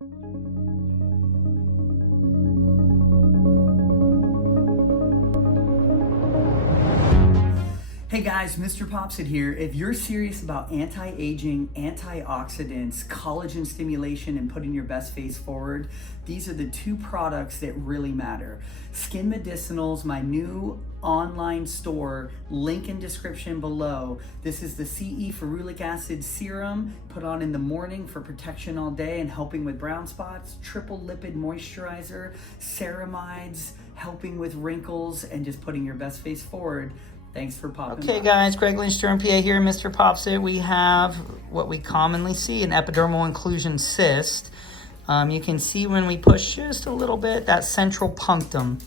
Hey guys, MrPopZit here. If you're serious about anti-aging, antioxidants, collagen stimulation, and putting your best face forward, these are the two products that really matter. Skin Medicinals, my new online store, link in description below. This is the CE ferulic acid serum, put on in the morning for protection all day and helping with brown spots, triple lipid moisturizer, ceramides, helping with wrinkles, and just putting your best face forward. Thanks for popping by. Okay guys, Greg Lindstrom, PA here, MrPopZit. We have what we commonly see, an epidermal inclusion cyst. You can see when we push just a little bit, that central punctum.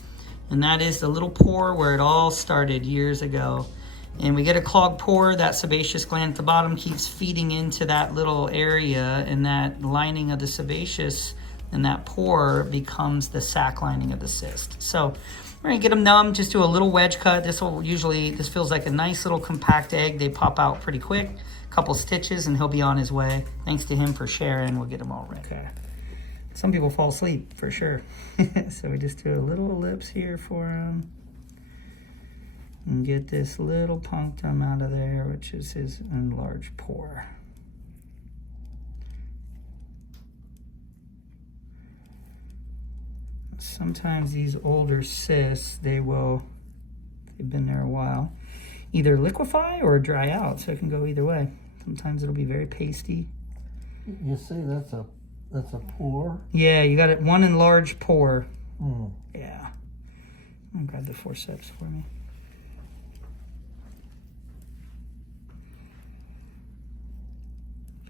And that is the little pore where it all started years ago. And we get a clogged pore, that sebaceous gland at the bottom keeps feeding into that little area, and that lining of the sebaceous and that pore becomes the sac lining of the cyst. So we're gonna get them numb, just do a little wedge cut. This feels like a nice little compact egg. They pop out pretty quick, a couple stitches, and he'll be on his way. Thanks to him for sharing, we'll get him all ready. Okay. Some people fall asleep, for sure. So we just do a little ellipse here for him. And get this little punctum out of there, which is his enlarged pore. Sometimes these older cysts, they've been there a while, either liquefy or dry out, so it can go either way. Sometimes it'll be very pasty. You see, that's a pore. Yeah, you got it, one enlarged pore. Mm. Yeah. I'm gonna grab the forceps for me.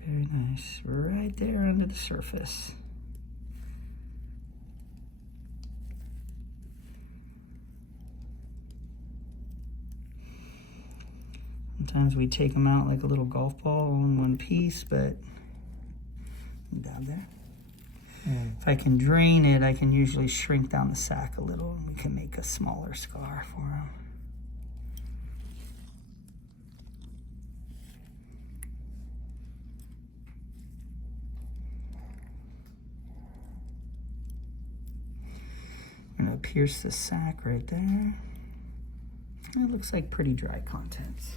Very nice, right there under the surface. Sometimes we take them out like a little golf ball in one piece, but down there. If I can drain it, I can usually shrink down the sac a little, and we can make a smaller scar for him. I'm gonna pierce the sac right there. It looks like pretty dry contents.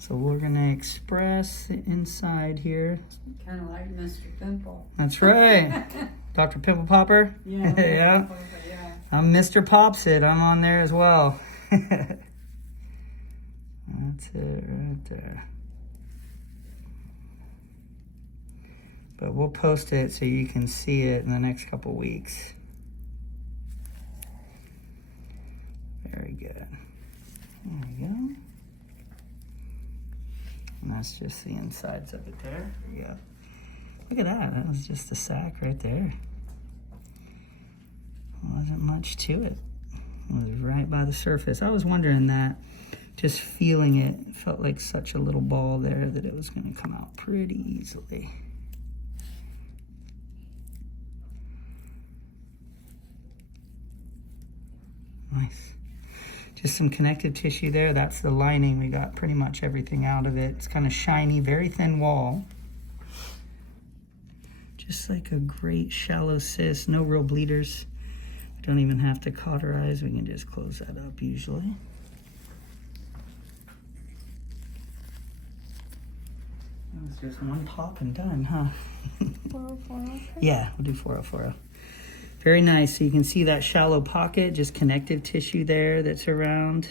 So we're gonna express the inside here. Kind of like Mr. Pimple. That's right. Dr. Pimple Popper? Yeah. Yeah. Yeah. I'm MrPopZit. I'm on there as well. That's it right there. But we'll post it so you can see it in the next couple weeks. Very good. There we go. And that's just the insides of it there. Yeah. Look at that. That was just the sac right there. Wasn't much to it. It was right by the surface. I was wondering that. Just feeling it, it felt like such a little ball there that it was going to come out pretty easily. Nice. Just some connective tissue there. That's the lining. We got pretty much everything out of it. It's kind of shiny, very thin wall. Just like a great shallow cyst. No real bleeders. We don't even have to cauterize. We can just close that up usually. That was just one pop and done, huh? 404. Yeah, we'll do 4040. Very nice. So you can see that shallow pocket, just connective tissue there that's around.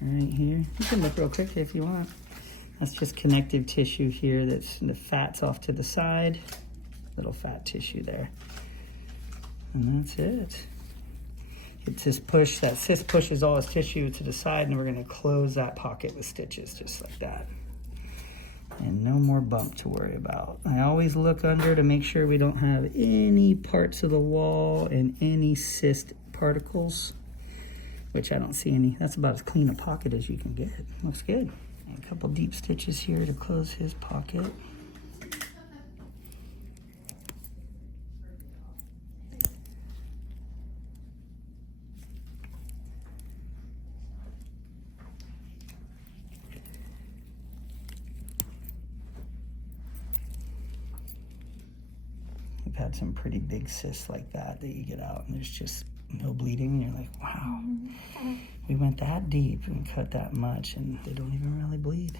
Right here. You can look real quick if you want. That's just connective tissue here. That's the fat's off to the side. Little fat tissue there. And that's it. It's this push. That cyst pushes all its tissue to the side, and we're going to close that pocket with stitches just like that. And no more bump to worry about. I always look under to make sure we don't have any parts of the wall and any cyst particles, which I don't see any. That's about as clean a pocket as you can get. Looks good. And a couple deep stitches here to close his pocket. We've had some pretty big cysts like that you get out and there's just no bleeding. And you're like, wow, we went that deep and cut that much and they don't even really bleed.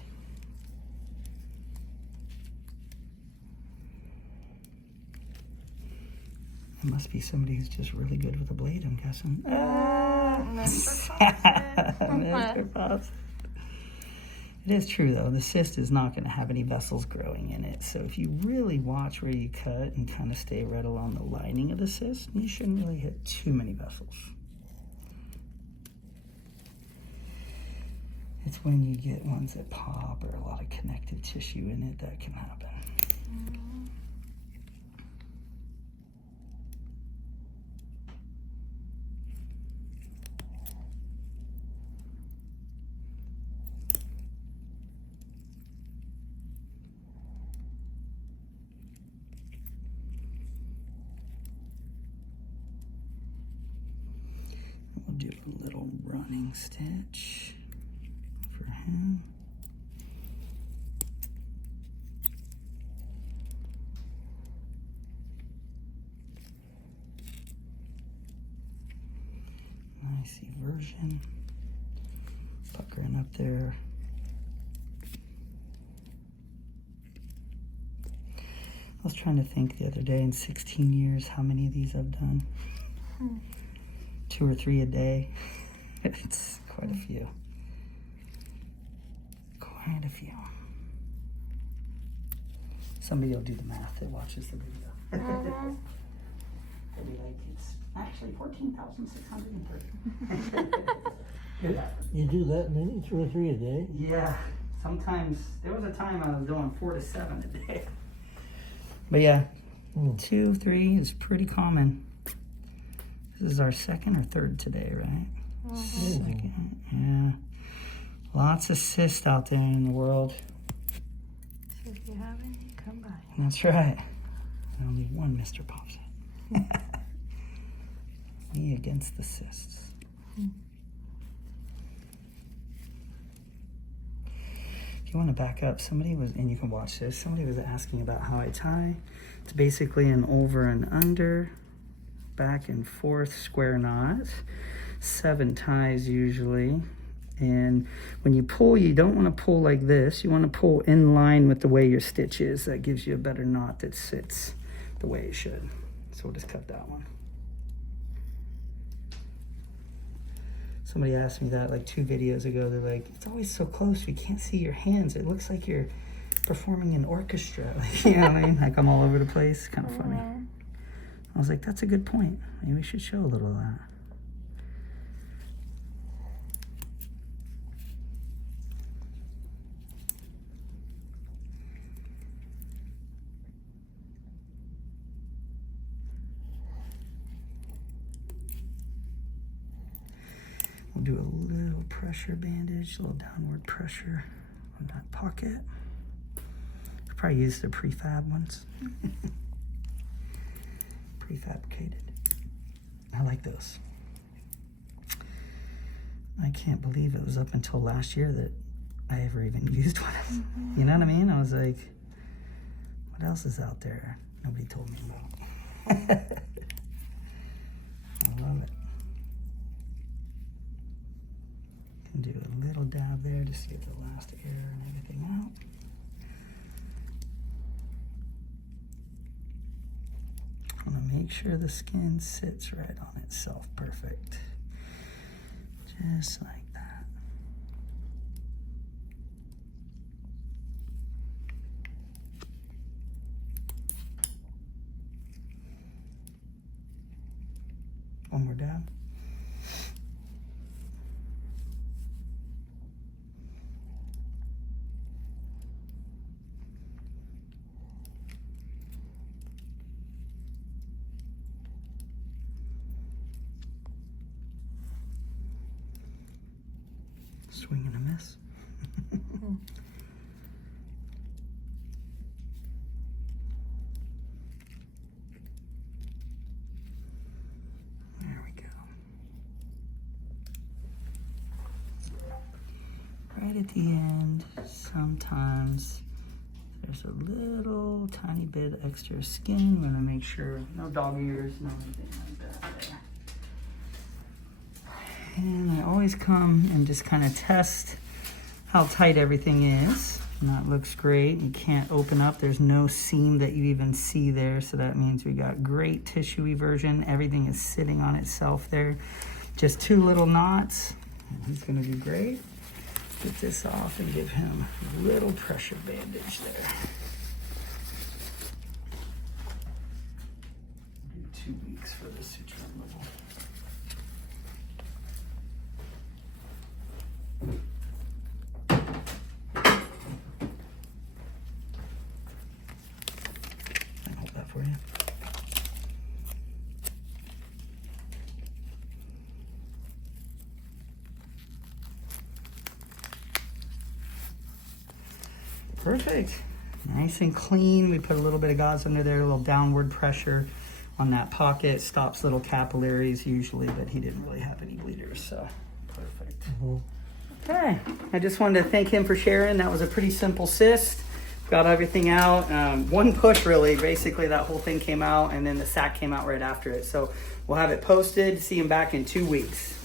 It must be somebody who's just really good with a blade, I'm guessing. MrPopZit. It is true though, the cyst is not going to have any vessels growing in it. So if you really watch where you cut and kind of stay right along the lining of the cyst, you shouldn't really hit too many vessels. It's when you get ones that pop or a lot of connective tissue in it that can happen. We'll do a little running stitch for him. Nice eversion. Puckering up there. I was trying to think the other day, in 16 years, how many of these I've done. 2 or 3 a day. It's quite a few. Quite a few. Somebody will do the math that watches the video. They'll be like, it's actually 14,630. You do that many? 2 or 3 a day? Yeah. Sometimes, there was a time I was doing 4 to 7 a day. But yeah, 2, 3 is pretty common. This is our second or third today, right? Second, yeah. Lots of cysts out there in the world. So if you have any, come by. That's right. Only one MrPopZit. Me against the cysts. If you want to back up, somebody was, and you can watch this, somebody was asking about how I tie. It's basically an over and under, back and forth square knot, 7 ties usually. And when you pull, you don't want to pull like this. You want to pull in line with the way your stitch is. That gives you a better knot that sits the way it should. So we'll just cut that one. Somebody asked me that like 2 videos ago. They're like, it's always so close, we can't see your hands. It looks like you're performing an orchestra. Like, you know what I mean? Like I'm all over the place. Kind of funny. I was like, that's a good point. Maybe we should show a little of that. We'll do a little pressure bandage, a little downward pressure on that pocket. I'll probably use the prefab ones. Prefabricated. I like those. I can't believe it was up until last year that I ever even used one. You know what I mean? I was like, what else is out there nobody told me about? I love it. Can do a little dab there just to get the last air and everything out. I want to make sure the skin sits right on itself perfect. Just like that. One more dab. Swing and a miss. There we go. Right at the end, sometimes there's There's a little tiny bit extra skin. We're gonna make sure no dog ears, no anything like that there. And I always come and just kind of test how tight everything is. And that looks great. You can't open up. There's no seam that you even see there. So that means we got great tissue eversion. Everything is sitting on itself there. Just 2 little knots. And he's gonna do great. Get this off and give him a little pressure bandage there. Do 2 weeks for the suture removal. I'll hold that for you. Perfect. Nice and clean. We put a little bit of gauze under there, a little downward pressure on that pocket. Stops little capillaries usually, but he didn't really have any bleeders, so perfect. Okay, I just wanted to thank him for sharing. That was a pretty simple cyst. Got everything out. 1 push really, basically that whole thing came out, and then the sac came out right after it. So we'll have it posted. See him back in 2 weeks.